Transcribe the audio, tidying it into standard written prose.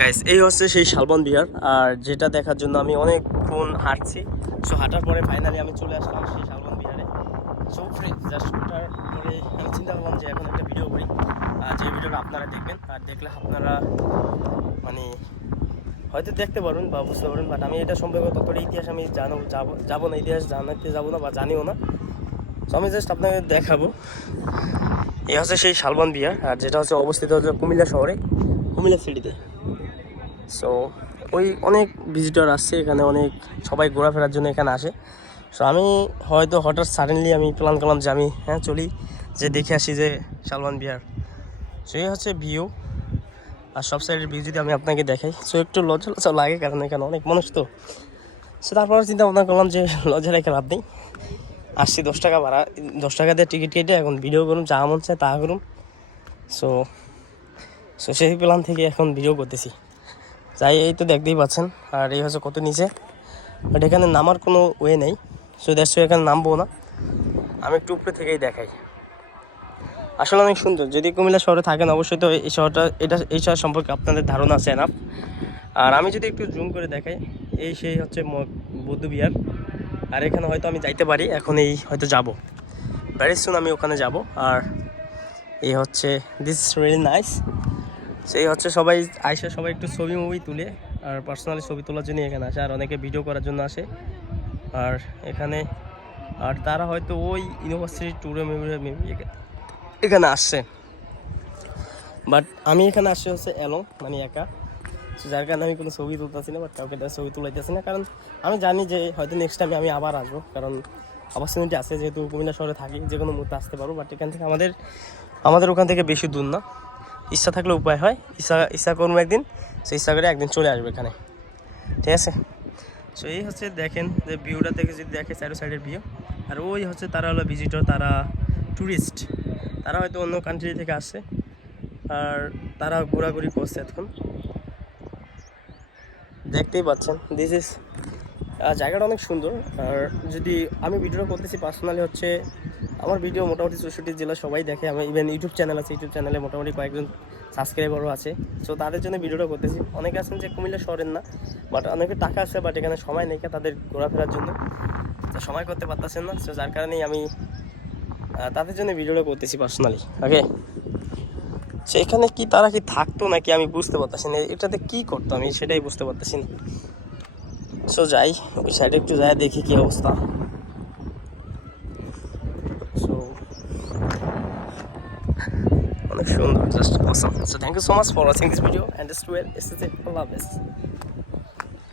Guys, এই হচ্ছে সেই শালবন বিহার। আর যেটা দেখার জন্য আমি অনেকক্ষণ হাঁটছি। সো হাঁটার পরে ফাইনালি আমি চলে আসলাম সেই শালবন বিহারে। সো ফ্রি জাস্ট ওঠার পরে আমি চিন্তা করলাম যে এখন একটা ভিডিও করি, আর যে ভিডিওটা আপনারা দেখবেন। আর দেখলে আপনারা মানে হয়তো দেখতে পারবেন বা বুঝতে পারবেন, বাট আমি এটা সম্পর্কে ততটা ইতিহাস আমি যাবো না, ইতিহাস জানাতে যাবো না বা জানিও না। সো আমি জাস্ট আপনাকে দেখাবো। এই হচ্ছে সেই শালবন বিহার, আর যেটা হচ্ছে অবস্থিত হচ্ছে কুমিল্লা শহরে, কুমিল্লা সিটিতে। সো ওই অনেক ভিজিটর আসছে এখানে, অনেক সবাই ঘোরাফেরার জন্য এখানে আসে। সো আমি হয়তো হঠাৎ সাডেনলি আমি প্ল্যান করলাম যে আমি চলি, যে দেখে আসি যে শালবন বিহার। সো এই হচ্ছে ভিউ, আর সব সাইডের ভিউ যদি আমি আপনাকে দেখাই সো একটু লজ্জা লজ্জা লাগে, কারণ এখানে অনেক মানুষ তো। সো তারপর চিন্তা ভাবনা করলাম যে লজ্জা রেখে লাভ নেই, আসছি 10 টাকা ভাড়া, 10 টাকা দিয়ে টিকিট কেটে এখন ভিডিও করুন, যা মন চায় তা করুন। সো সো সেই প্ল্যান থেকে এখন ভিডিও করতেছি। যাই, এই তো দেখতেই পাচ্ছেন। আর এই হচ্ছে কত নিচে, বাট এখানে নামার কোনো ওয়ে নেই। সো দ্যাটস ওয়াই এখানে নামবো না, আমি একটু উপরে থেকেই দেখাই। আসলে অনেক সুন্দর। যদি কুমিল্লা শহরে থাকেন অবশ্যই তো এই শহরটা, এই শহর সম্পর্কে আপনাদের ধারণা আছে এনাফ। আর আমি যদি একটু জুম করে দেখাই, এই সেই হচ্ছে বৌদ্ধবিহার। আর এখানে হয়তো আমি যাইতে পারি, এখন এই হয়তো যাব, ভেরি সুন আমি ওখানে যাব। আর এই হচ্ছে দিস ইজ রিয়েলি নাইস। সেই হচ্ছে সবাই আইসা সবাই একটু ছবি মুভি তুলে, আর পার্সোনালি ছবি তোলার জন্য এখানে আসে, আর অনেকে ভিডিও করার জন্য আসে। আর এখানে আর তারা হয়তো ওই ইউনিভার্সিটি ট্যুরে এখানে আসছে, বাট আমি এখানে আসছি হচ্ছে এলং, মানে একা। যার কারণে আমি কোনো ছবি তুলতেছি না, বাট কাউকে ছবি তুলাইতেছি না, কারণ আমি জানি যে হয়তো নেক্সট টাইমে আমি আবার আসবো, কারণ অপরচুনিটি আছে, যেহেতু কুমিল্লা শহরে থাকি যে কোনো মুহূর্তে আসতে পারবো। বাট এখান থেকে আমাদের ওখান থেকে বেশি দূর না, ইচ্ছা থাকলে উপায় হয়, ইচ্ছা করবো একদিন, সে ইচ্ছা করে একদিন চলে আসবে এখানে, ঠিক আছে। সো এই হচ্ছে দেখেন যে ভিউটা থেকে যদি দেখে চারো সাইডের ভিউ। আর ওই হচ্ছে তারা হলো ভিজিটর, তারা ট্যুরিস্ট, তারা হয়তো অন্য কান্ট্রি থেকে আসছে, আর তারা ঘোরাঘুরি করছে এখন, দেখতেই পাচ্ছেন। দিস ইজ জায়গাটা অনেক সুন্দর। আর যদি আমি ভিডিওটা করতেছি পার্সোনালি হচ্ছে, আমার ভিডিও মোটামুটি 64 জেলা সবাই দেখে। আমার ইভেন ইউটিউব চ্যানেল আছে, ইউটিউব চ্যানেলে মোটামুটি কয়েকজন সাবস্ক্রাইবারও আছে। সো তাদের জন্য ভিডিওটা করতেছি। অনেকে আছেন যে কুমিল্লা শহরের না, বাট অনেকে টাকা আছে, বাট এখানে সময় নেই তাদের ঘোরাফেরার জন্য, তো সময় করতে পারতেছেন না। সো যার কারণেই আমি তাদের জন্য ভিডিওটা করতেছি পার্সোনালি। ওকে, সো এখানে কি তারা কি থাকতো নাকি আমি বুঝতে পারতেছি না, এটাতে কি করতো আমি সেটাই বুঝতে পারতেছি না। সো যাই, ওই সাইডে একটু যাই দেখি কি অবস্থা। সো অনেক সুন্দর, just awesome. So thank you so much for watching this video, and stay well, stay safe, আল্লাহ হাফেজ।